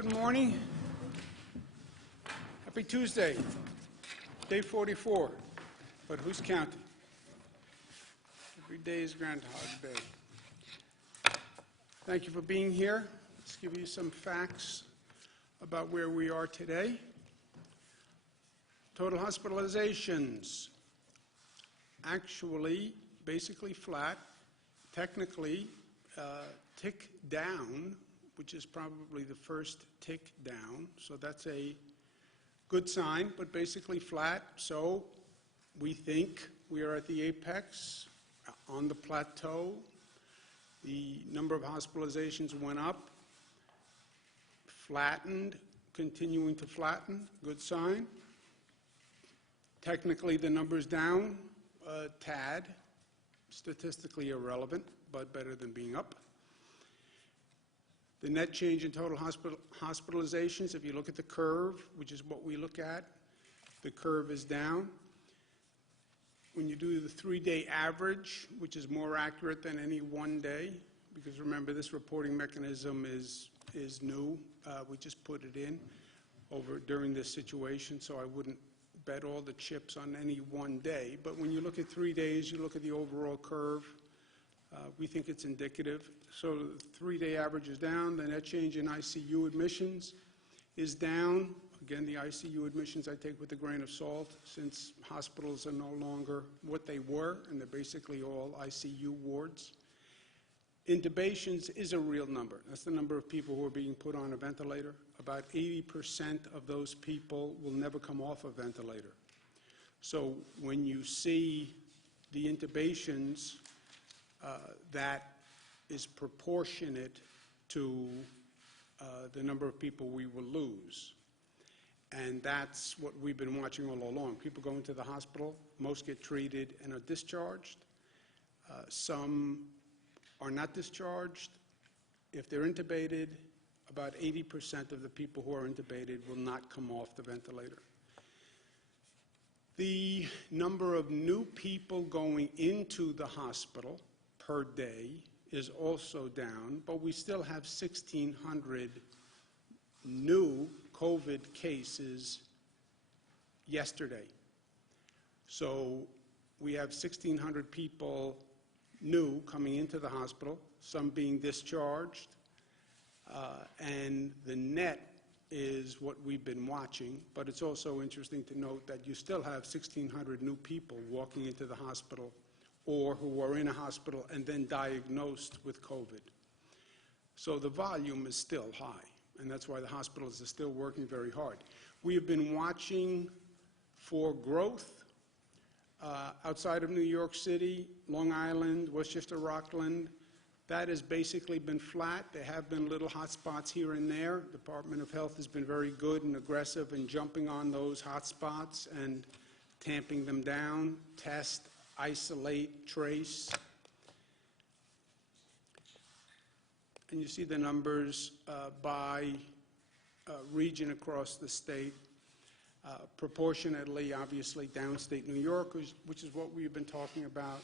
Good morning. Happy Tuesday, day 44, but who's counting? Every day is Groundhog Day. Thank you for being here. Let's give you some facts about where we are today. Total hospitalizations, actually basically flat, technically tick down, which is probably the first tick down, so that's a good sign, but basically flat. So we think we are at the apex, on the plateau. The number of hospitalizations went up, flattened, continuing to flatten, good sign. Technically, the number's down a tad, statistically irrelevant, but better than being up. The net change in total hospitalizations, if you look at the curve, which is what we look at, the curve is down. When you do the 3-day average, which is more accurate than any one day, because remember this reporting mechanism is new. We just put it in during this situation, so I wouldn't bet all the chips on any one day. But when you look at 3 days, you look at the overall curve, we think it's indicative. So the 3-day average is down. The net change in ICU admissions is down. Again, the ICU admissions I take with a grain of salt, since hospitals are no longer what they were, and they're basically all ICU wards. Intubations is a real number. That's the number of people who are being put on a ventilator. About 80% of those people will never come off a ventilator. So when you see the intubations, that is proportionate to the number of people we will lose. And that's what we've been watching all along. People go into the hospital, most get treated and are discharged. Some are not discharged. If they're intubated, about 80% of the people who are intubated will not come off the ventilator. The number of new people going into the hospital per day is also down, but we still have 1,600 new COVID cases yesterday. So we have 1,600 people new coming into the hospital, some being discharged, and the net is what we've been watching, but it's also interesting to note that you still have 1,600 new people walking into the hospital or who are in a hospital and then diagnosed with COVID. So the volume is still high, and that's why the hospitals are still working very hard. We have been watching for growth outside of New York City, Long Island, Westchester, Rockland. That has basically been flat. There have been little hot spots here and there. The Department of Health has been very good and aggressive in jumping on those hot spots and tamping them down, test, isolate, trace. And you see the numbers by region across the state. Proportionately, obviously, downstate New York, which is what we've been talking about,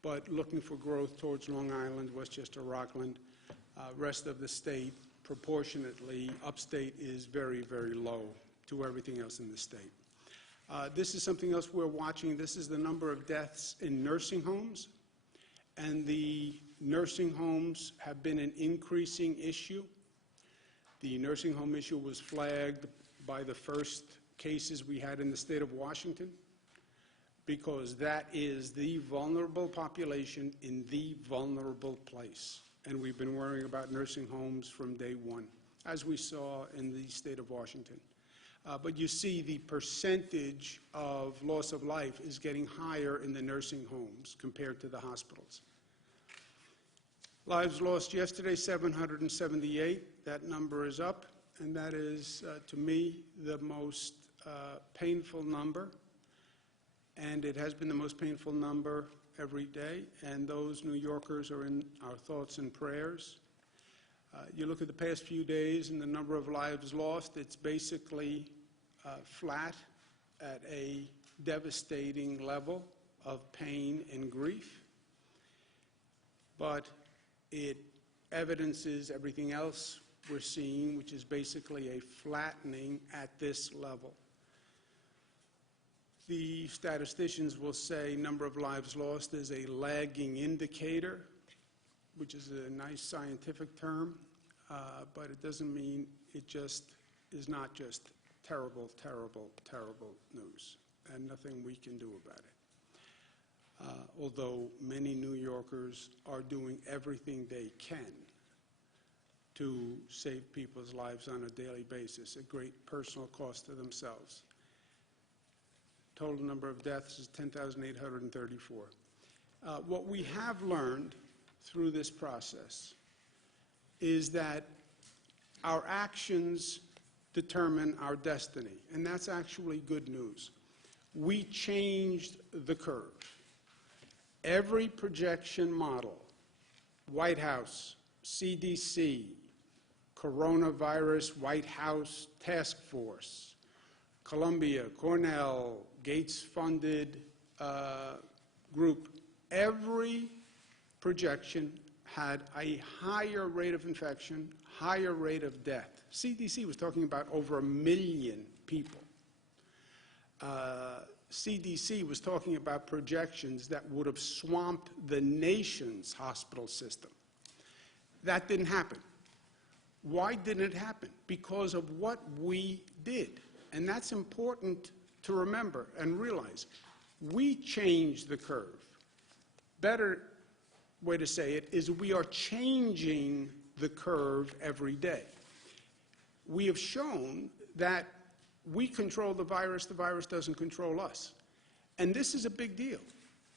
but looking for growth towards Long Island, Westchester, Rockland. Rest of the state, proportionately, upstate is very, very low to everything else in the state. This is something else we're watching. This is the number of deaths in nursing homes, and the nursing homes have been an increasing issue. The nursing home issue was flagged by the first cases we had in the state of Washington, because that is the vulnerable population in the vulnerable place. And we've been worrying about nursing homes from day one, as we saw in the state of Washington. But you see the percentage of loss of life is getting higher in the nursing homes compared to the hospitals. Lives lost yesterday, 778. That number is up, and that is, to me, the most painful number. And it has been the most painful number every day, and those New Yorkers are in our thoughts and prayers. You look at the past few days and the number of lives lost, it's basically flat at a devastating level of pain and grief. But it evidences everything else we're seeing, which is basically a flattening at this level. The statisticians will say number of lives lost is a lagging indicator, which is a nice scientific term, but it doesn't mean it just is not just terrible, terrible, terrible news, and nothing we can do about it. Although many New Yorkers are doing everything they can to save people's lives on a daily basis, at great personal cost to themselves. Total number of deaths is 10,834. What we have learned through this process is that our actions determine our destiny, and that's actually good news. We changed the curve. Every projection model, White House, CDC, Coronavirus White House Task Force, Columbia, Cornell, Gates-funded group, every projection had a higher rate of infection, higher rate of death. CDC was talking about over 1 million people. CDC was talking about projections that would have swamped the nation's hospital system. That didn't happen. Why didn't it happen? Because of what we did. And that's important to remember and realize. We changed the curve. Better way to say it is we are changing the curve every day. We have shown that we control the virus doesn't control us. And this is a big deal.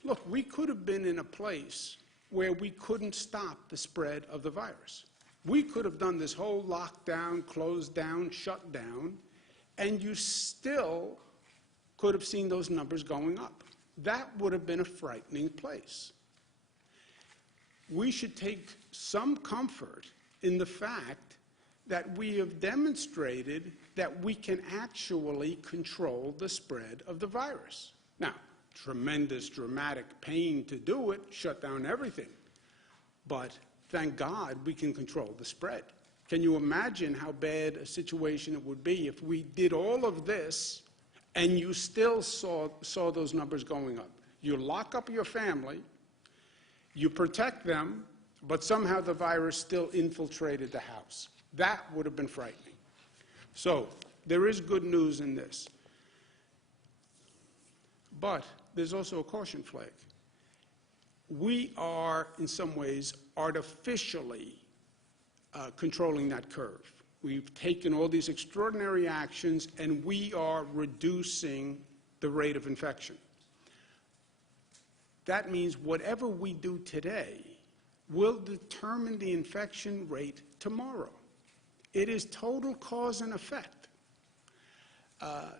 Look, we could have been in a place where we couldn't stop the spread of the virus. We could have done this whole lockdown, closed down, shut down, and you still could have seen those numbers going up. That would have been a frightening place. We should take some comfort in the fact that we have demonstrated that we can actually control the spread of the virus. Now, tremendous, dramatic pain to do it, shut down everything. But thank God we can control the spread. Can you imagine how bad a situation it would be if we did all of this and you still saw those numbers going up? You lock up your family, you protect them, but somehow the virus still infiltrated the house. That would have been frightening. So there is good news in this. But there's also a caution flag. We are, in some ways, artificially controlling that curve. We've taken all these extraordinary actions, and we are reducing the rate of infection. That means whatever we do today will determine the infection rate tomorrow. It is total cause and effect.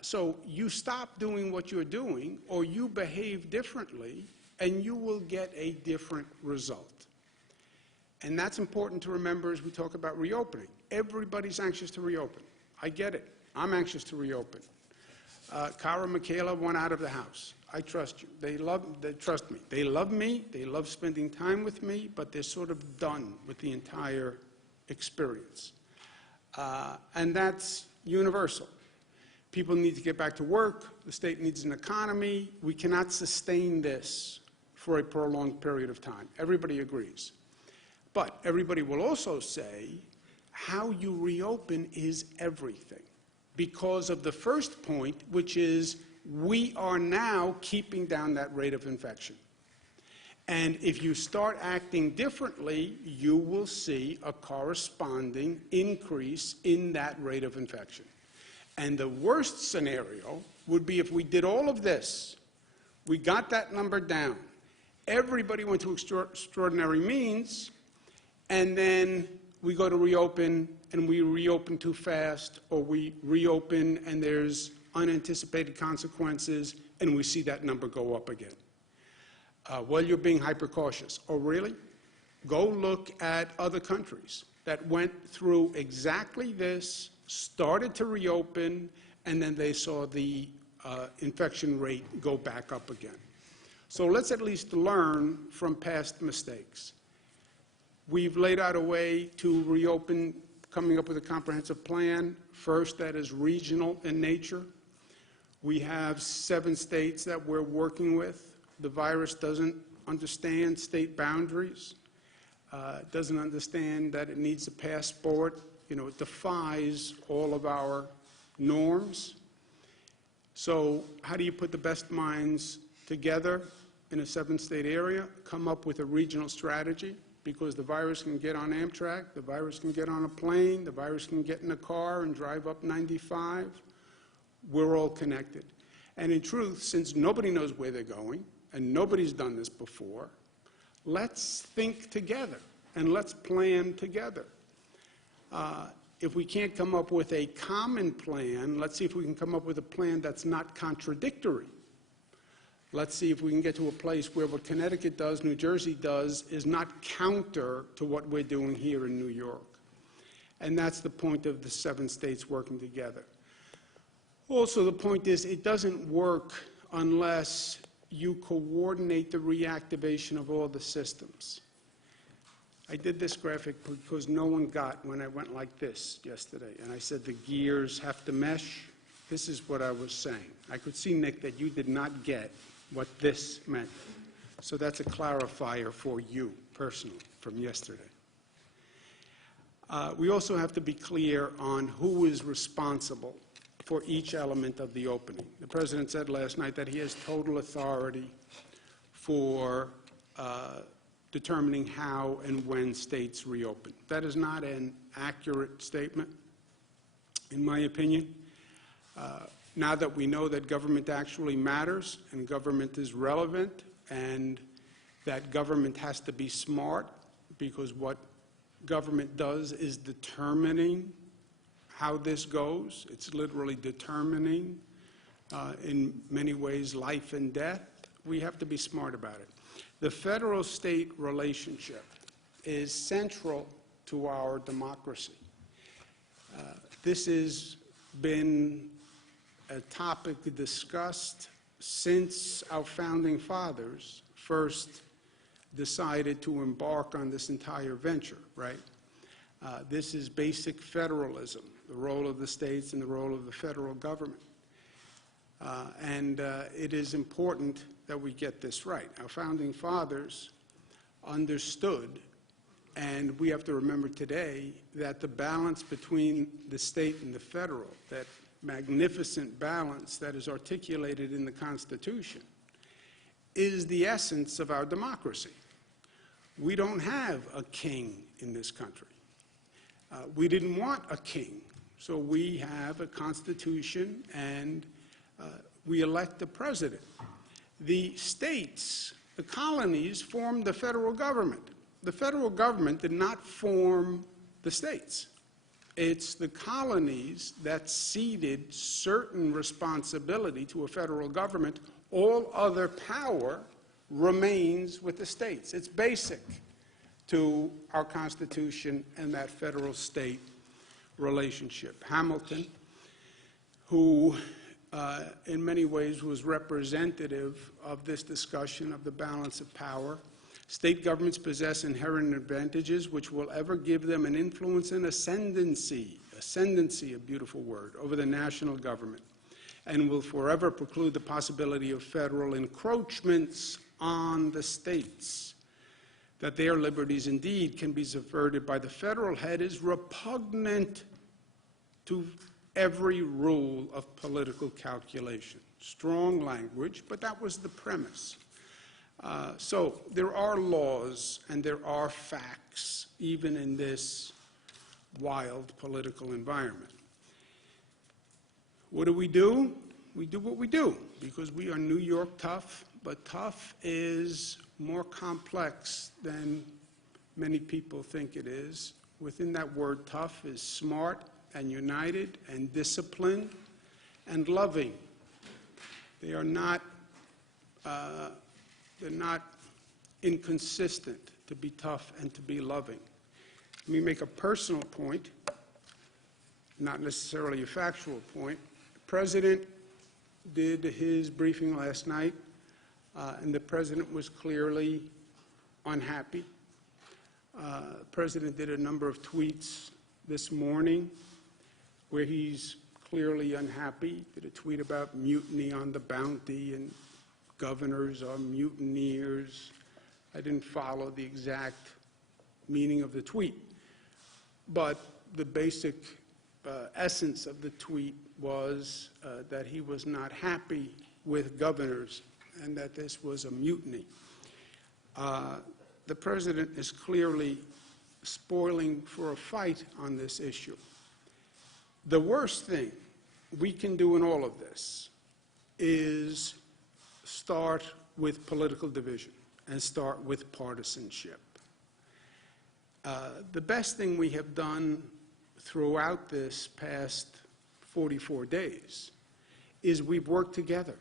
So you stop doing what you're doing, or you behave differently, and you will get a different result. And that's important to remember as we talk about reopening. Everybody's anxious to reopen. I get it. I'm anxious to reopen. Cara and Michaela went out of the house. I trust you. They trust me. They love me. They love spending time with me, but they're sort of done with the entire experience. And that's universal. People need to get back to work. The state needs an economy. We cannot sustain this for a prolonged period of time. Everybody agrees. But everybody will also say how you reopen is everything, because of the first point, which is we are now keeping down that rate of infection. And if you start acting differently, you will see a corresponding increase in that rate of infection. And the worst scenario would be if we did all of this, we got that number down, everybody went to extraordinary means, and then we go to reopen and we reopen too fast, or we reopen and there's unanticipated consequences and we see that number go up again. Well, you're being hyper-cautious. Oh, really? Go look at other countries that went through exactly this, started to reopen, and then they saw the infection rate go back up again. So let's at least learn from past mistakes. We've laid out a way to reopen coming up with a comprehensive plan, first that is regional in nature. We have 7 states that we're working with. The virus doesn't understand state boundaries, doesn't understand that it needs a passport. You know, it defies all of our norms. So how do you put the best minds together in a 7-state area, come up with a regional strategy? Because the virus can get on Amtrak, the virus can get on a plane, the virus can get in a car and drive up 95. We're all connected. And in truth, since nobody knows where they're going, and nobody's done this before, let's think together and let's plan together. If we can't come up with a common plan, let's see if we can come up with a plan that's not contradictory. Let's see if we can get to a place where what Connecticut does, New Jersey does, is not counter to what we're doing here in New York. And that's the point of the 7 states working together. Also, the point is it doesn't work unless you coordinate the reactivation of all the systems. I did this graphic because no one got when I went like this yesterday, and I said the gears have to mesh. This is what I was saying. I could see, Nick, that you did not get what this meant. So that's a clarifier for you personally from yesterday. We also have to be clear on who is responsible for each element of the opening. The President said last night that he has total authority for determining how and when states reopen. That is not an accurate statement, in my opinion. Now that we know that government actually matters and government is relevant and that government has to be smart, because what government does is determining how this goes. It's literally determining, in many ways, life and death. We have to be smart about it. The federal-state relationship is central to our democracy. This has been a topic discussed since our founding fathers first decided to embark on this entire venture, right? This is basic federalism, the role of the states and the role of the federal government. It is important that we get this right. Our founding fathers understood, and we have to remember today, that the balance between the state and the federal, that magnificent balance that is articulated in the Constitution, is the essence of our democracy. We don't have a king in this country. We didn't want a king, so we have a Constitution and we elect a president. The states, the colonies, formed the federal government. The federal government did not form the states. It's the colonies that ceded certain responsibility to a federal government. All other power remains with the states. It's basic to our Constitution and that federal-state relationship. Hamilton, who in many ways was representative of this discussion of the balance of power. State governments possess inherent advantages which will ever give them an influence and ascendancy, a beautiful word, over the national government, and will forever preclude the possibility of federal encroachments on the states. That their liberties indeed can be subverted by the federal head is repugnant to every rule of political calculation. Strong language, but that was the premise. So there are laws and there are facts, even in this wild political environment. What do? We do what we do, because we are New York tough, but tough is more complex than many people think it is. Within that word tough is smart and united and disciplined and loving. They are not, they're not inconsistent to be tough and to be loving. Let me make a personal point, not necessarily a factual point. The President did his briefing last night, and the President was clearly unhappy. The President did a number of tweets this morning where he's clearly unhappy, did a tweet about mutiny on the Bounty and governors are mutineers. I didn't follow the exact meaning of the tweet, but the basic essence of the tweet was that he was not happy with governors and that this was a mutiny. The president is clearly spoiling for a fight on this issue. The worst thing we can do in all of this is start with political division and start with partisanship. The best thing we have done throughout this past 44 days is we've worked together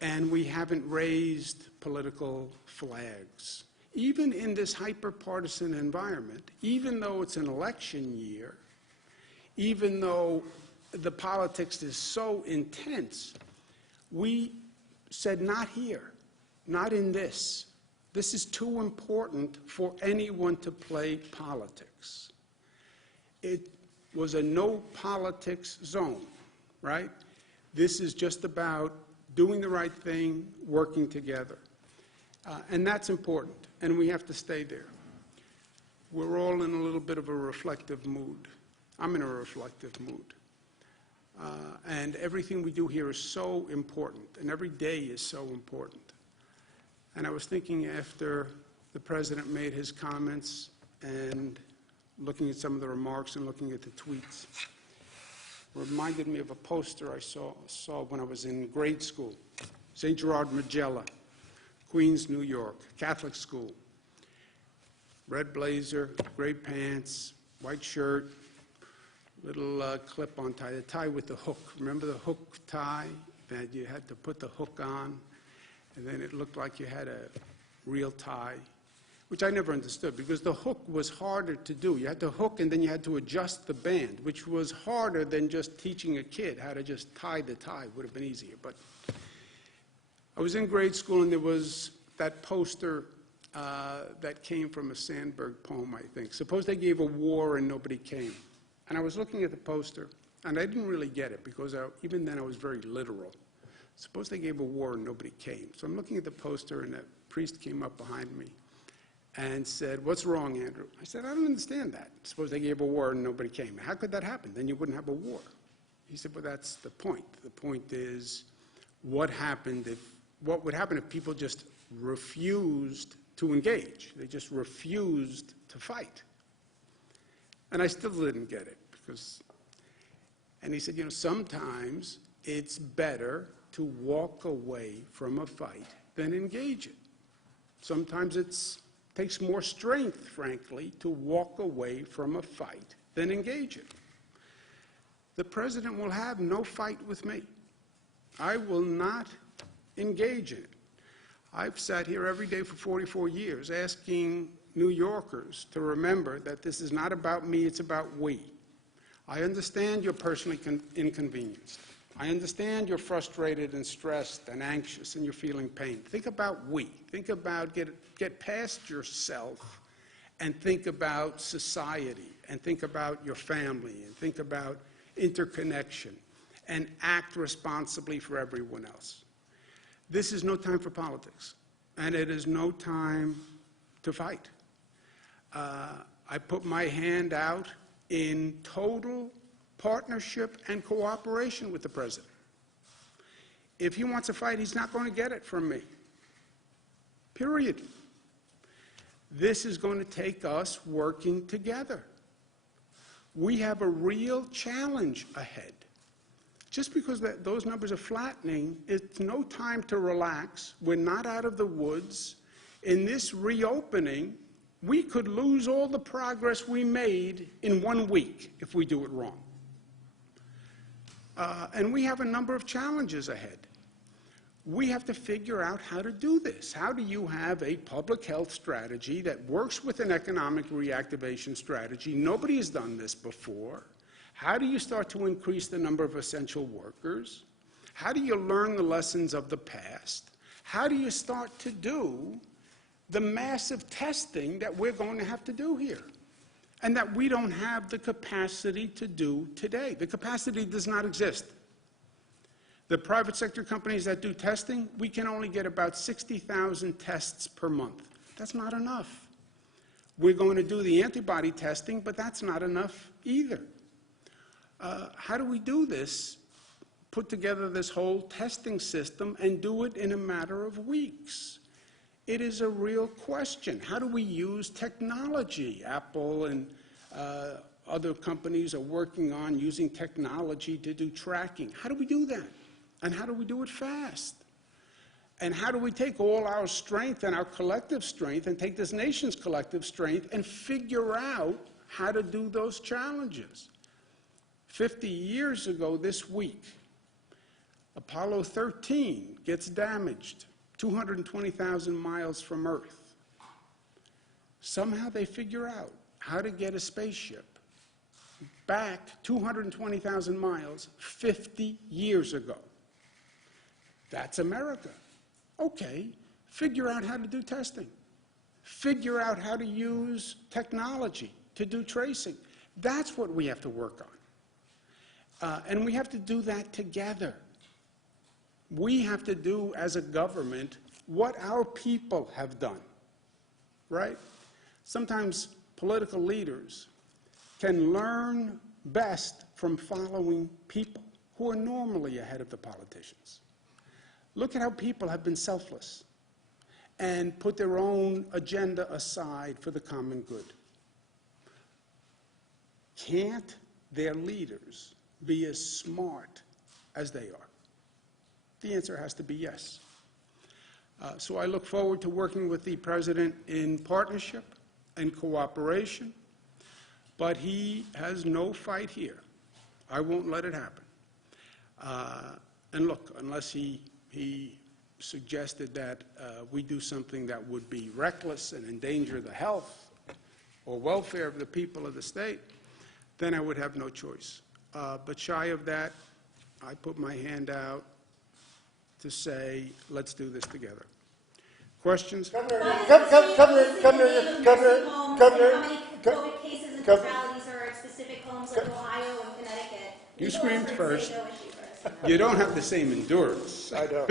and we haven't raised political flags. Even in this hyper-partisan environment, even though it's an election year, even though the politics is so intense, we said not here, not in this. This is too important for anyone to play politics. It was a no politics zone, right? This is just about doing the right thing, working together. And that's important, and we have to stay there. We're all in a little bit of a reflective mood. I'm in a reflective mood. And everything we do here is so important, and every day is so important. And I was thinking after the president made his comments and looking at some of the remarks and looking at the tweets, reminded me of a poster I saw when I was in grade school. St. Gerard Magella, Queens, New York, Catholic school. Red blazer, gray pants, white shirt, little clip-on tie, the tie with the hook. Remember the hook tie that you had to put the hook on, and then it looked like you had a real tie, which I never understood because the hook was harder to do. You had to hook and then you had to adjust the band, which was harder than just teaching a kid how to just tie the tie. It would have been easier. But I was in grade school and there was that poster that came from a Sandburg poem, I think. Suppose they gave a war and nobody came. And I was looking at the poster, and I didn't really get it because even then I was very literal. Suppose they gave a war and nobody came. So I'm looking at the poster, and a priest came up behind me and said, "What's wrong, Andrew?" I said, "I don't understand that. Suppose they gave a war and nobody came. How could that happen? Then you wouldn't have a war." He said, "Well, that's the point. The point is what would happen if people just refused to engage? They just refused to fight." And I still didn't get it and he said, sometimes it's better to walk away from a fight than engage it. Sometimes it takes more strength, frankly, to walk away from a fight than engage it. The president will have no fight with me. I will not engage in it. I've sat here every day for 44 years asking New Yorkers to remember that this is not about me, it's about we. I understand you're personally inconvenienced. I understand you're frustrated and stressed and anxious and you're feeling pain. Think about we. Think about get past yourself and think about society and think about your family and think about interconnection and act responsibly for everyone else. This is no time for politics, and it is no time to fight. I put my hand out in total partnership and cooperation with the president. If he wants a fight, he's not going to get it from me. Period. This is going to take us working together. We have a real challenge ahead. Just because those numbers are flattening, it's no time to relax. We're not out of the woods. In this reopening, we could lose all the progress we made in 1 week if we do it wrong. And we have a number of challenges ahead. We have to figure out how to do this. How do you have a public health strategy that works with an economic reactivation strategy? Nobody has done this before. How do you start to increase the number of essential workers? How do you learn the lessons of the past? How do you start to do the massive testing that we're going to have to do here? and that we don't have the capacity to do today. The capacity does not exist. The private sector companies that do testing, we can only get about 60,000 tests per month. That's not enough. We're going to do the antibody testing, but that's not enough either. How do we do this? Put together this whole testing system and do it in a matter of weeks? It is a real question. How do we use technology? Apple and other companies are working on using technology to do tracking. How do we do that? And how do we do it fast? And how do we take all our strength and our collective strength and take this nation's collective strength and figure out how to do those challenges? 50 years ago this week, Apollo 13 gets damaged 220,000 miles from Earth. Somehow they figure out how to get a spaceship back 220,000 miles 50 years ago. That's America. Okay, figure out how to do testing. Figure out how to use technology to do tracing. That's what we have to work on. And we have to do that together. We have to do, as a government, what our people have done, right? Sometimes political leaders can learn best from following people who are normally ahead of the politicians. Look at how people have been selfless and put their own agenda aside for the common good. Can't their leaders be as smart as they are? The answer has to be yes. So I look forward to working with the President in partnership and cooperation, but he has no fight here. I won't let it happen. And look, unless he suggested that we do something that would be reckless and endanger the health or welfare of the people of the state, then I would have no choice. But shy of that, I put my hand out to say, let's do this together. Questions? Governor. How many COVID cases and fatalities are at specific homes like Ohio and Connecticut? You screamed first. You don't have the same endurance. I don't.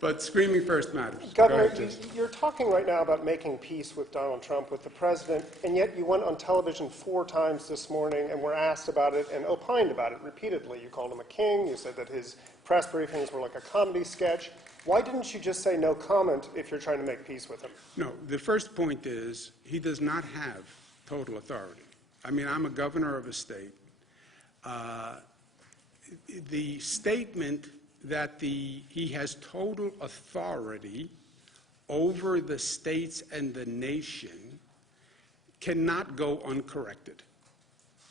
But screaming first matters. Governor, you're talking right now about making peace with Donald Trump, with the president, and yet you went on television 4 times this morning and were asked about it and opined about it repeatedly. You called him a king. You said that his press briefings were like a comedy sketch. Why didn't you just say no comment if you're trying to make peace with him? No, the first point is he does not have total authority. I mean, I'm a governor of a state. The statement that he has total authority over the states and the nation cannot go uncorrected.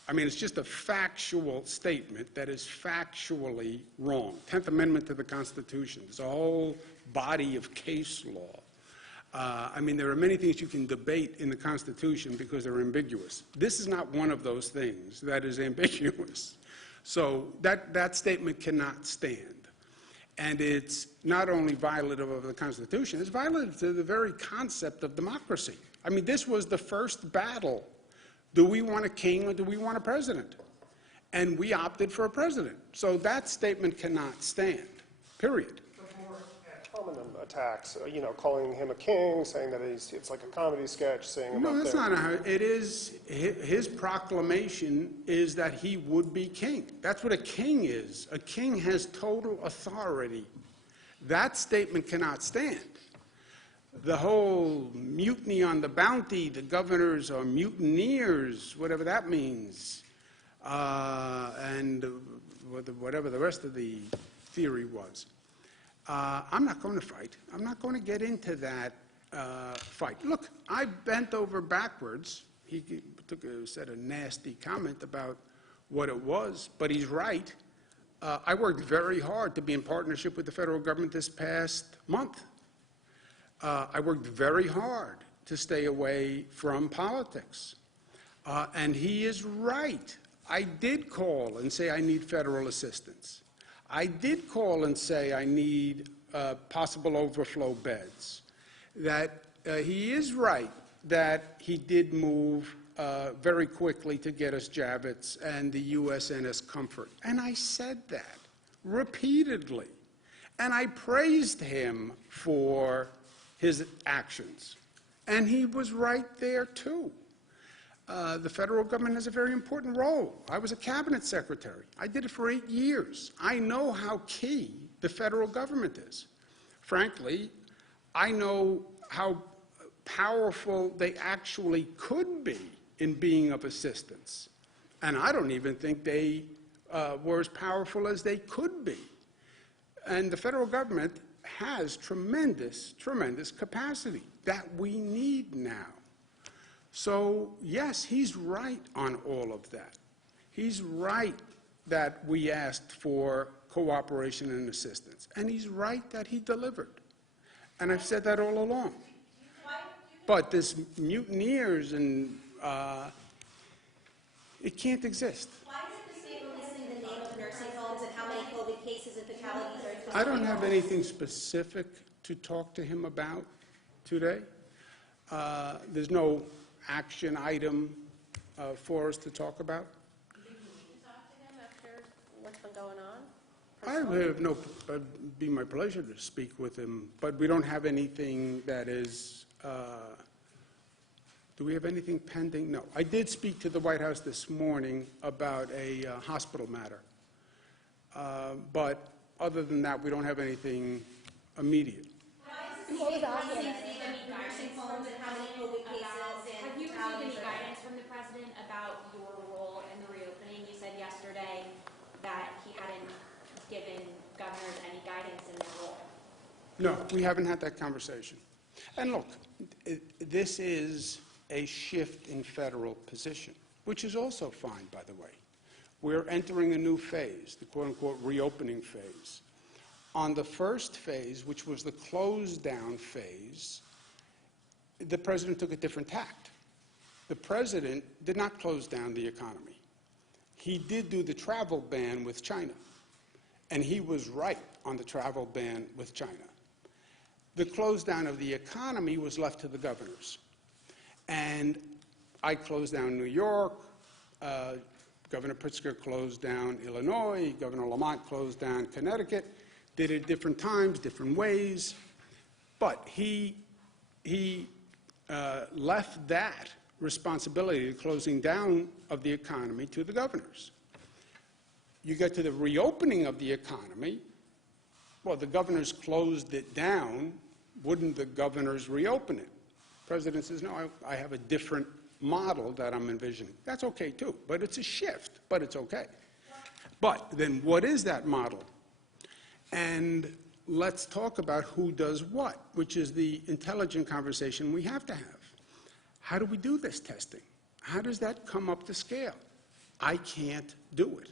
I mean, it's just a factual statement that is factually wrong. 10th Amendment to the Constitution. There's a whole body of case law. I mean, there are many things you can debate in the Constitution because they're ambiguous. This is not one of those things that is ambiguous. So that statement cannot stand. And it's not only violative of the Constitution, it's violative to the very concept of democracy. I mean, this was the first battle. Do we want a king or do we want a president? And we opted for a president. So that statement cannot stand, period. More ad hominem attacks, calling him a king, saying that it's like a comedy sketch, saying about No, that's not how it is. His proclamation is that he would be king. That's what a king is. A king has total authority. That statement cannot stand. The whole mutiny on the bounty, the governors are mutineers, whatever that means, and whatever the rest of the theory was. I'm not going to fight. I'm not going to get into that fight. Look, I bent over backwards. He said a nasty comment about what it was, but he's right. I worked very hard to be in partnership with the federal government this past month. I worked very hard to stay away from politics. And he is right. I did call and say I need federal assistance. I did call and say I need possible overflow beds. That he is right that he did move very quickly to get us Javits and the USNS Comfort. And I said that repeatedly. And I praised him for his actions. And he was right there, too. The federal government has a very important role. I was a cabinet secretary. I did it for 8 years. I know how key the federal government is. Frankly, I know how powerful they actually could be in being of assistance. And I don't even think they were as powerful as they could be. And the federal government has tremendous, tremendous capacity that we need now. So, yes, he's right on all of that. He's right that we asked for cooperation and assistance. And he's right that he delivered. And I've said that all along. But this mutineers and it can't exist. Why is the state releasing the name of nursing homes and how many COVID cases and fatalities are I don't have anything specific to talk to him about today. There's no action item for us to talk about. Do you think you need to talk to him after what's been going on? I have no, it'd be my pleasure to speak with him, but we don't have anything that is, do we have anything pending? No. I did speak to the White House this morning about a hospital matter. But other than that, we don't have anything immediate. What was that? Nursing homes and how many COVID cases and Have you received fatalities any are guidance from the president about your role in the reopening? You said yesterday that he hadn't given governors any guidance in their role. No, we haven't had that conversation. And look, this is a shift in federal position, which is also fine, by the way. We're entering a new phase, the quote-unquote reopening phase. On the first phase, which was the close-down phase, the president took a different tact. The president did not close down the economy. He did do the travel ban with China, and he was right on the travel ban with China. The close down of the economy was left to the governors. And I closed down New York, Governor Pritzker closed down Illinois, Governor Lamont closed down Connecticut, did it different times, different ways, but he left that responsibility, the closing down of the economy, to the governors. You get to the reopening of the economy, well, the governors closed it down, wouldn't the governors reopen it? The president says, no, I have a different model that I'm envisioning. That's okay too, but it's a shift, but it's okay. But then what is that model? And let's talk about who does what, which is the intelligent conversation we have to have. How do we do this testing? How does that come up to scale? I can't do it.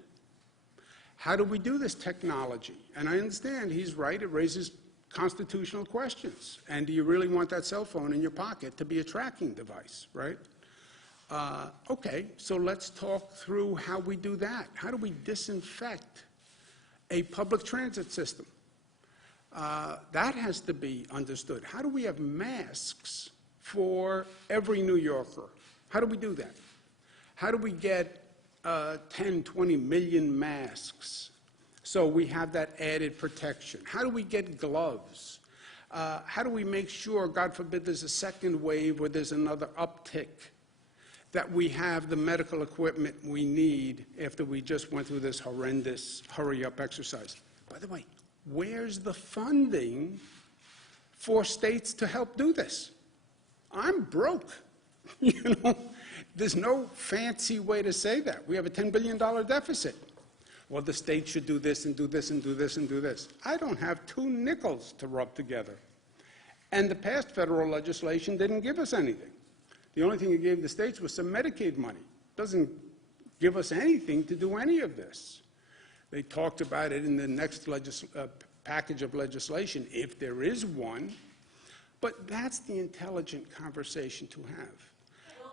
How do we do this technology? And I understand he's right, it raises constitutional questions. And do you really want that cell phone in your pocket to be a tracking device, right? Okay, so let's talk through how we do that. How do we disinfect a public transit system? That has to be understood. How do we have masks for every New Yorker? How do we do that? How do we get 10, 20 million masks so we have that added protection? How do we get gloves? How do we make sure, God forbid, there's a second wave or there's another uptick, that we have the medical equipment we need after we just went through this horrendous hurry-up exercise? By the way, where's the funding for states to help do this? I'm broke. You know, there's no fancy way to say that. We have a $10 billion deficit. Well, the state should do this and do this and do this and do this. I don't have 2 nickels to rub together. And the past federal legislation didn't give us anything. The only thing it gave the states was some Medicaid money. It doesn't give us anything to do any of this. They talked about it in the next package of legislation, if there is one. But that's the intelligent conversation to have.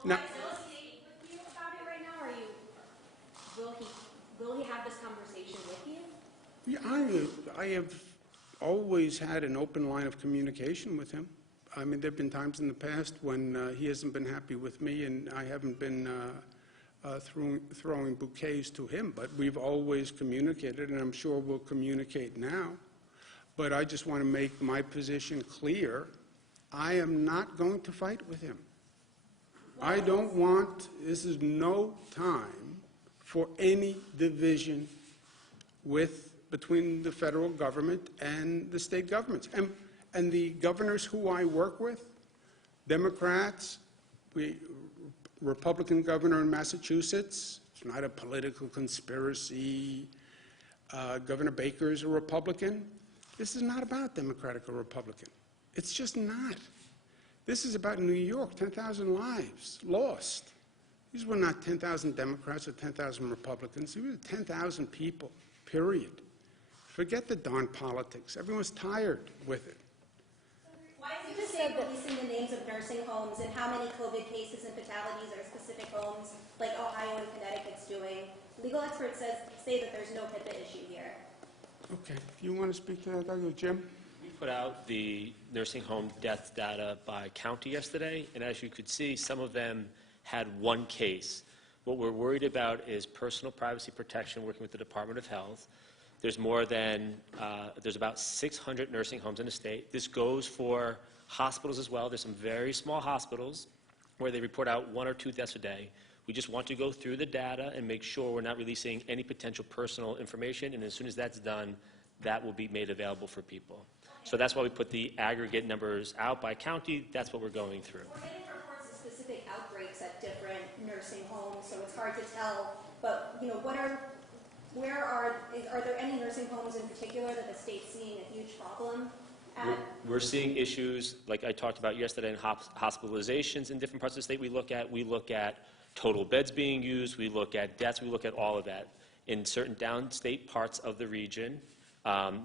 Now, Will he with you about it right now, or will he have this conversation with you? yeah, I have always had an open line of communication with him. I mean, there have been times in the past when he hasn't been happy with me, and I haven't been throwing bouquets to him, but we've always communicated, and I'm sure we'll communicate now. But I just want to make my position clear. I am not going to fight with him. I don't want, this is no time for any division between the federal government and the state governments. And the governors who I work with, Democrats, Republican governor in Massachusetts, it's not a political conspiracy. Governor Baker is a Republican. This is not about Democratic or Republican. It's just not. This is about New York, 10,000 lives lost. These were not 10,000 Democrats or 10,000 Republicans. These were 10,000 people, period. Forget the darn politics. Everyone's tired with it. Why is the state releasing the names of nursing homes and how many COVID cases and fatalities are specific homes like Ohio and Connecticut's doing? Legal experts say that there's no HIPAA issue here. Okay, if you want to speak to that, I'll go. Jim? We put out the nursing home death data by county yesterday, and as you could see, some of them had one case. What we're worried about is personal privacy protection, working with the Department of Health. There's there's about 600 nursing homes in the state. This goes for hospitals as well. There's some very small hospitals where they report out 1 or 2 deaths a day. We just want to go through the data and make sure we're not releasing any potential personal information, and as soon as that's done, that will be made available for people. So that's why we put the aggregate numbers out by county. That's what we're going through. We're getting reports of specific outbreaks at different nursing homes, so it's hard to tell. But are there any nursing homes in particular that the state's seeing a huge problem at? We're seeing issues like I talked about yesterday in hospitalizations in different parts of the state. We look at total beds being used. We look at deaths. We look at all of that. In certain downstate parts of the region,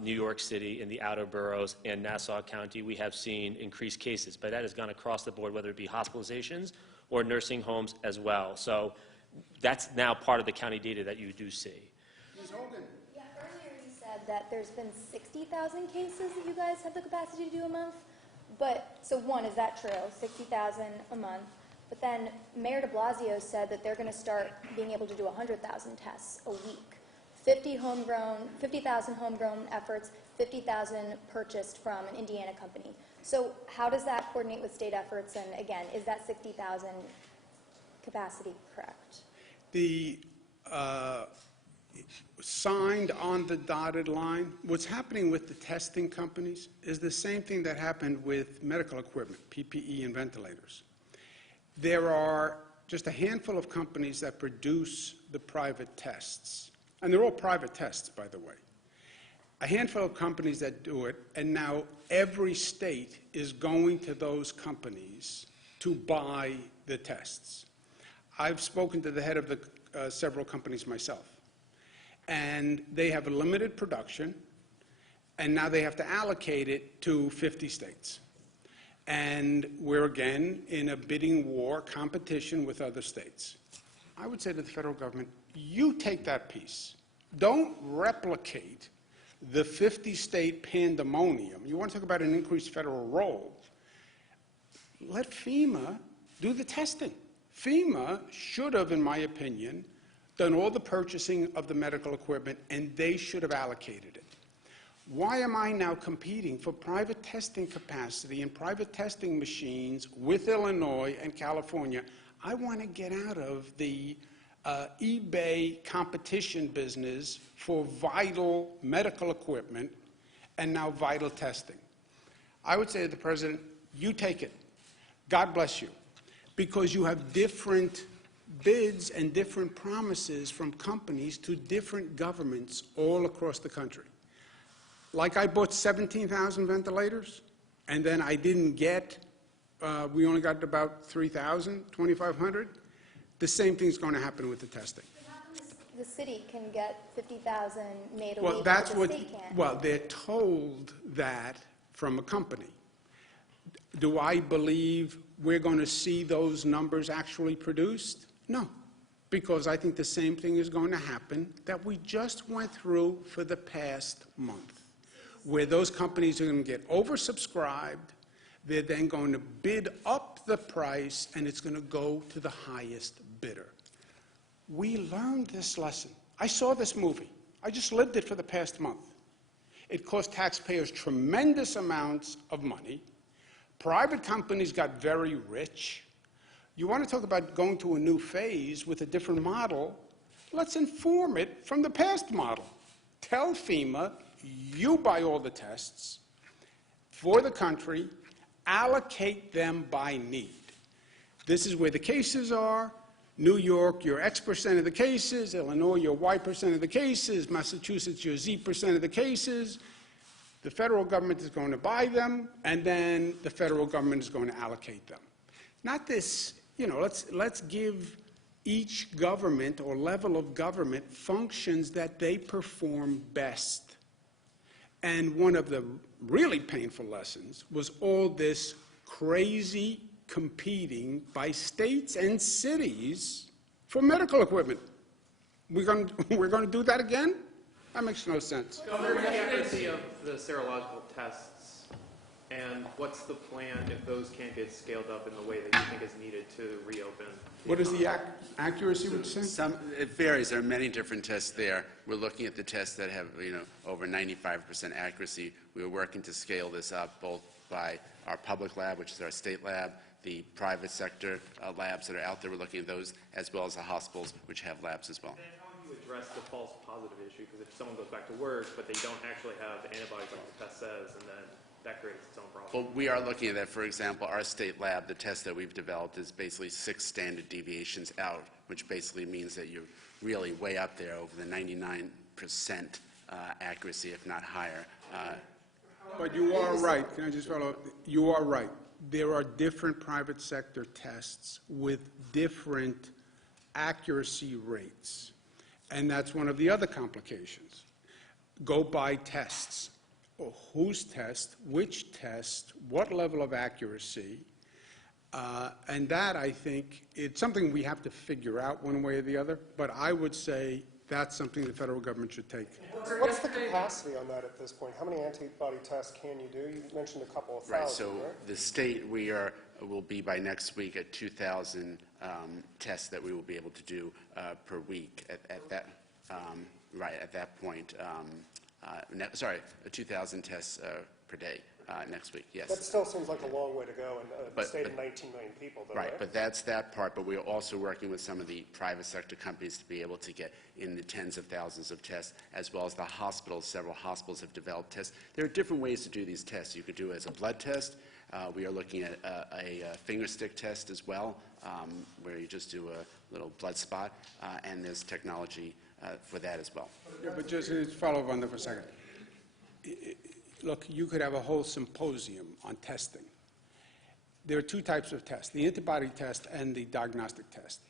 New York City, in the outer boroughs, and Nassau County, we have seen increased cases. But that has gone across the board, whether it be hospitalizations or nursing homes as well. So that's now part of the county data that you do see. Ms. Hogan? Yeah, earlier you said that there's been 60,000 cases that you guys have the capacity to do a month. But, so one, is that true? 60,000 a month. But then Mayor de Blasio said that they're going to start being able to do 100,000 tests a week. 50,000 homegrown efforts, 50,000 purchased from an Indiana company. So how does that coordinate with state efforts? And again, is that 60,000 capacity correct? The signed on the dotted line, what's happening with the testing companies is the same thing that happened with medical equipment, PPE and ventilators. There are just a handful of companies that produce the private tests. And they're all private tests, by the way. A handful of companies that do it, and now every state is going to those companies to buy the tests. I've spoken to the head of the several companies myself, and they have a limited production, and now they have to allocate it to 50 states. And we're again in a bidding war competition with other states. I would say to the federal government, you take that piece. Don't replicate the 50-state pandemonium. You want to talk about an increased federal role. Let FEMA do the testing. FEMA should have, in my opinion, done all the purchasing of the medical equipment, and they should have allocated it. Why am I now competing for private testing capacity and private testing machines with Illinois and California? I want to get out of the eBay competition business for vital medical equipment and now vital testing. I would say to the President, you take it. God bless you. Because you have different bids and different promises from companies to different governments all across the country. Like I bought 17,000 ventilators, and then I didn't get, we only got about 3,000, 2,500. The same thing's going to happen with the testing. The city can get 50,000 made a Well, week, that's but the what, state can't. well, they're told that from a company. Do I believe we're going to see those numbers actually produced? No, because I think the same thing is going to happen that we just went through for the past month, where those companies are going to get oversubscribed, They're then going to bid up the price, and it's going to go to the highest bidder. We learned this lesson. I saw this movie. I just lived it for the past month. It cost taxpayers tremendous amounts of money. Private companies got very rich. You want to talk about going to a new phase with a different model? Let's inform it from the past model. Tell FEMA, you buy all the tests for the country, allocate them by need. This is where the cases are. New York, your X percent of the cases. Illinois, your Y percent of the cases. Massachusetts, your Z percent of the cases. The federal government is going to buy them, and then the federal government is going to allocate them. Not this, let's give each government or level of government functions that they perform best. And one of the really painful lessons was all this crazy competing by states and cities for medical equipment. We're going to do that again? That makes no sense. Governor, the accuracy of the serological tests, and what's the plan if those can't get scaled up in the way that you think is needed to reopen? What is the accuracy, would you say? It varies. There are many different tests there. We're looking at the tests that have, over 95% accuracy. We're working to scale this up both by our public lab, which is our state lab, the private sector labs that are out there. We're looking at those, as well as the hospitals, which have labs as well. And how do you address the false positive issue? Because if someone goes back to work, but they don't actually have the antibodies like the test says, and then that creates its own problem. Well, we are looking at that. For example, our state lab, the test that we've developed is basically 6 standard deviations out, which basically means that you're really way up there over the 99% accuracy, if not higher. But you are right. Can I just follow up? You are right. There are different private sector tests with different accuracy rates. And that's one of the other complications. Go buy tests. Whose test, which test, what level of accuracy, and that, I think, it's something we have to figure out one way or the other, but I would say that's something the federal government should take. What's the capacity on that at this point? How many antibody tests can you do? You mentioned a couple of thousand, Right, so the state, will be by next week at 2,000 tests that we will be able to do per week at that point. 2,000 tests per day next week, yes. That still seems like a long way to go in a state of 19 million people, though, Right, but that's that part, but we are also working with some of the private sector companies to be able to get in the tens of thousands of tests, as well as the hospitals. Several hospitals have developed tests. There are different ways to do these tests. You could do it as a blood test. We are looking at a finger stick test as well, where you just do a little blood spot, and there's technology for that as well. Yeah, but just to follow up on that for a second. Look, you could have a whole symposium on testing. There are 2 types of tests, the antibody test and the diagnostic test.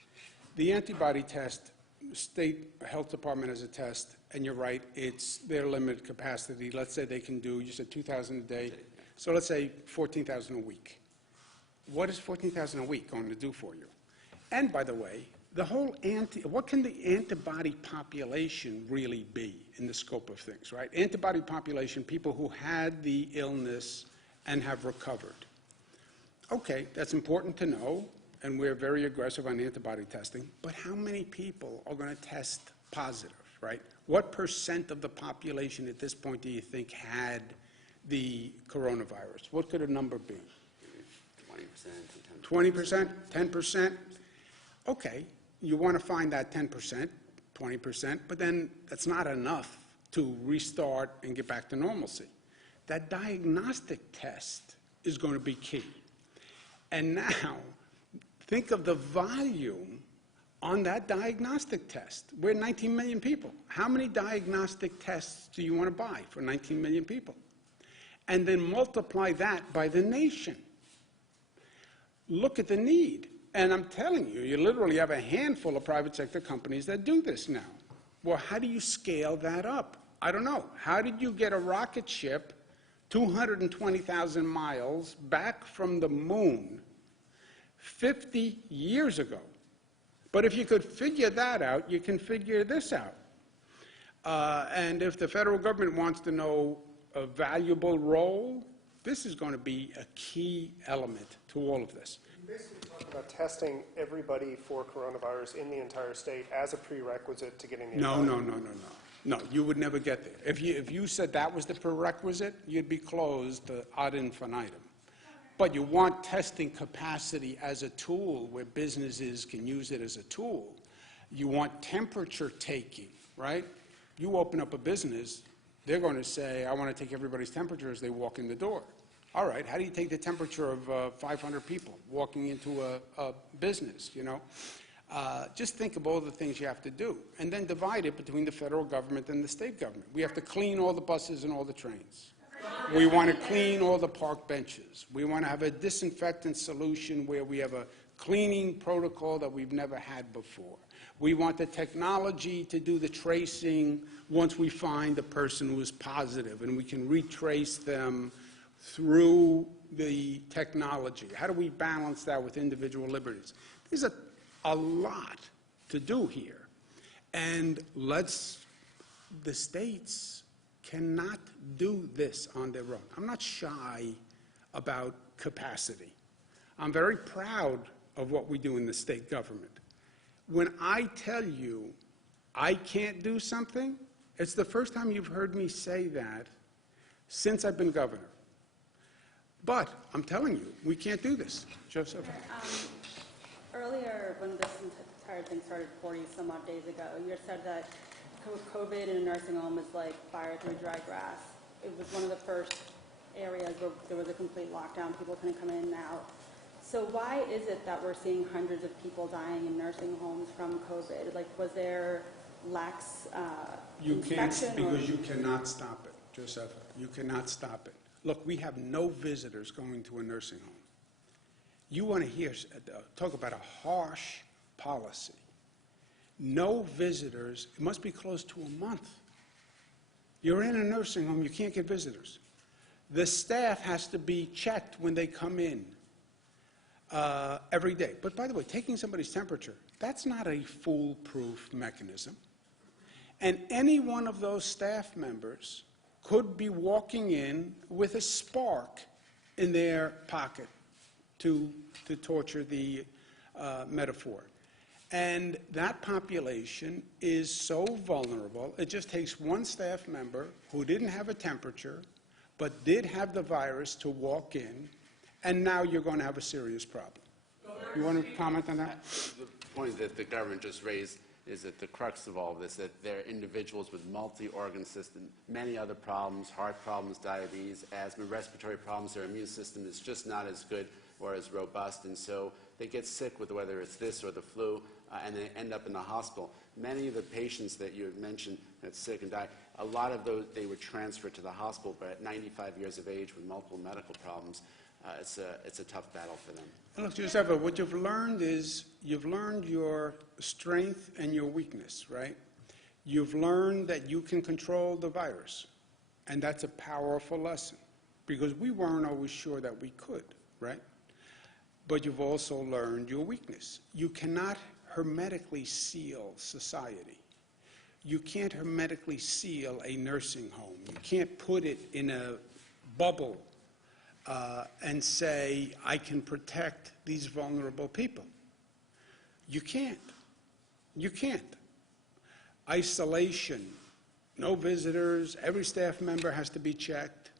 The antibody test, state health department has a test, and you're right, it's their limited capacity. Let's say they can do, you said 2,000 a day, so let's say 14,000 a week. What is 14,000 a week going to do for you? And by the way, what can the antibody population really be in the scope of things, right? Antibody population, people who had the illness and have recovered. Okay, that's important to know, and we're very aggressive on antibody testing, but how many people are going to test positive, right? What percent of the population at this point do you think had the coronavirus? What could a number be? 20%. 20%? 10%? Okay, you want to find that 10%, 20%, but then that's not enough to restart and get back to normalcy. That diagnostic test is going to be key. And now, think of the volume on that diagnostic test. We're 19 million people. How many diagnostic tests do you want to buy for 19 million people? And then multiply that by the nation. Look at the need. And I'm telling you, you literally have a handful of private sector companies that do this now. Well, how do you scale that up? I don't know. How did you get a rocket ship 220,000 miles back from the moon 50 years ago? But if you could figure that out, you can figure this out. And if the federal government wants to know a valuable role This is going to be a key element to all of this. You basically talk about testing everybody for coronavirus in the entire state as a prerequisite to getting the No, economy. no, no, no, no. No, you would never get there. If you said that was the prerequisite, you'd be closed ad infinitum. But you want testing capacity as a tool where businesses can use it as a tool. You want temperature taking, right? You open up a business, they're going to say, I want to take everybody's temperature as they walk in the door. All right, how do you take the temperature of 500 people walking into a business, you know? Just think of all the things you have to do, and then divide it between the federal government and the state government. We have to clean all the buses and all the trains. We want to clean all the park benches. We want to have a disinfectant solution where we have a cleaning protocol that we've never had before. We want the technology to do the tracing once we find the person who is positive, and we can retrace them through the technology. How do we balance that with individual liberties? There's a lot to do here. And the states cannot do this on their own. I'm not shy about capacity. I'm very proud of what we do in the state government. When I tell you I can't do something, it's the first time you've heard me say that since I've been governor. But I'm telling you, we can't do this. Joseph? Earlier, when this entire thing started 40-some-odd days ago, you had said that COVID in a nursing home is like fire through dry grass. It was one of the first areas where there was a complete lockdown. People couldn't come in and out. So why is it that we're seeing hundreds of people dying in nursing homes from COVID? Like, was there lax inspection? Because you cannot stop it, Joseph. You cannot stop it. Look, we have no visitors going to a nursing home. You want to talk about a harsh policy. No visitors, it must be close to a month. You're in a nursing home, you can't get visitors. The staff has to be checked when they come in every day. But by the way, taking somebody's temperature, that's not a foolproof mechanism. And any one of those staff members could be walking in with a spark in their pocket, to torture the metaphor. And that population is so vulnerable, it just takes one staff member who didn't have a temperature, but did have the virus to walk in, and now you're going to have a serious problem. You want to comment on that? The point that the government just raised is that the crux of all this, that they're individuals with multi-organ system, many other problems, heart problems, diabetes, asthma, respiratory problems. Their immune system is just not as good or as robust, and so they get sick with whether it's this or the flu, and they end up in the hospital. Many of the patients that you had mentioned that's sick and die, a lot of those, they were transferred to the hospital, but at 95 years of age with multiple medical problems, it's a tough battle for them. Look, Giuseppe, what you've learned is you've learned your strength and your weakness, right? You've learned that you can control the virus, and that's a powerful lesson, because we weren't always sure that we could, right? But you've also learned your weakness. You cannot hermetically seal society. You can't hermetically seal a nursing home. You can't put it in a bubble and say, I can protect these vulnerable people. You can't. You can't. Isolation, no visitors, every staff member has to be checked.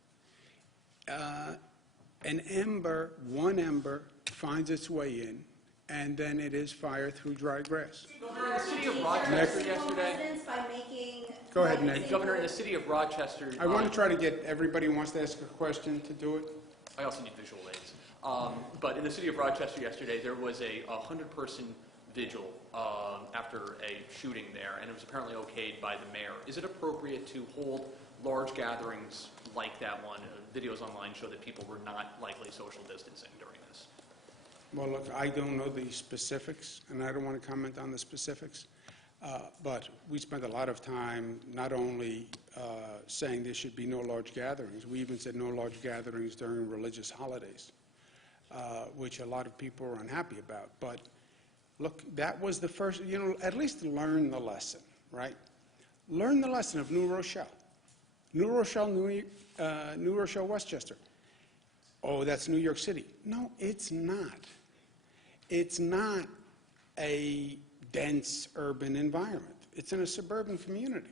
An ember, one ember, finds its way in, and then it is fire through dry grass. Governor, in the city of Rochester yesterday. Go ahead, Nate. Governor, in the city of Rochester. I want to try to get everybody who wants to ask a question to do it. I also need visual aids. But in the city of Rochester yesterday, there was a 100-person vigil after a shooting there, and it was apparently okayed by the mayor. Is it appropriate to hold large gatherings like that one? Videos online show that people were not likely social distancing during this. Well, look, I don't know the specifics, and I don't want to comment on the specifics, but we spent a lot of time not only saying there should be no large gatherings, we even said no large gatherings during religious holidays, which a lot of people were unhappy about. But look, that was the first, at least learn the lesson, right? Learn the lesson of New Rochelle. New Rochelle, Westchester. oh, that's New York City. No, it's not. It's not a dense urban environment. It's in a suburban community.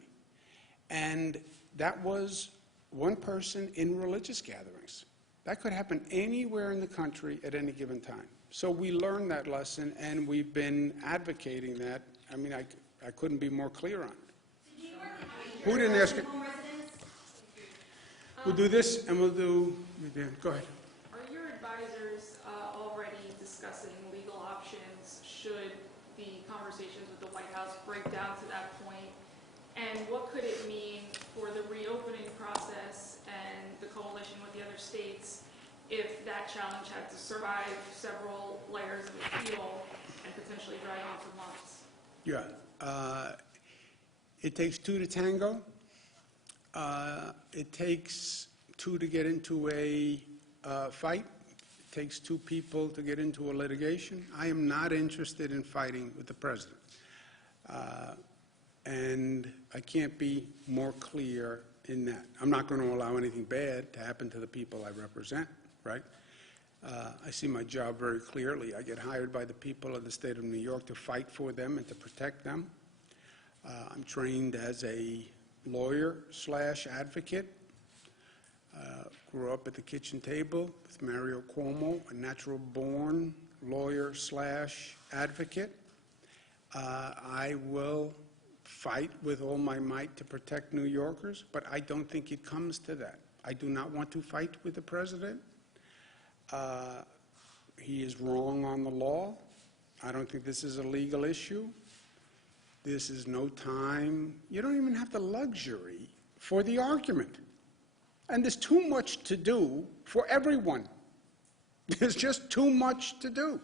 And that was one person in religious gatherings. That could happen anywhere in the country at any given time. So we learned that lesson, and we've been advocating that. I mean, I couldn't be more clear on it. Who didn't ask it? We'll do this, and we'll do, go ahead. Are your advisors already discussing legal options should the conversations with the White House break down to that point? And what could it mean for the reopening process and the coalition with the other states if that challenge had to survive several layers of appeal and potentially drag on for months? Yeah. It takes two to tango. It takes two to get into a fight. It takes two people to get into a litigation. I am not interested in fighting with the president. And I can't be more clear in that. I'm not going to allow anything bad to happen to the people I represent, right? I see my job very clearly. I get hired by the people of the state of New York to fight for them and to protect them. I'm trained as a lawyer/advocate. Grew up at the kitchen table with Mario Cuomo, a natural-born lawyer/advocate. I will fight with all my might to protect New Yorkers, but I don't think it comes to that. I do not want to fight with the president. He is wrong on the law. I don't think this is a legal issue. This is no time. You don't even have the luxury for the argument. And there's too much to do for everyone. There's just too much to do.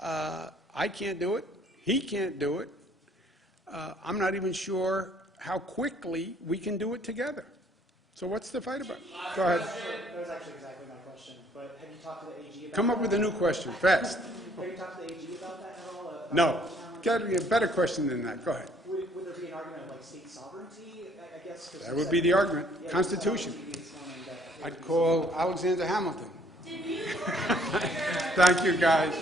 I can't do it. He can't do it. I'm not even sure how quickly we can do it together. So what's the fight about? Go ahead. That was actually exactly my question. But have you talked to the AG about Come up with a new question, fast. Have you talked to the AG about that at all? No. Got a better question than that. Go ahead. Would there be an argument of like state sovereignty? I guess. That would be the argument. Constitution. I'd call Alexander Hamilton. Thank you, guys.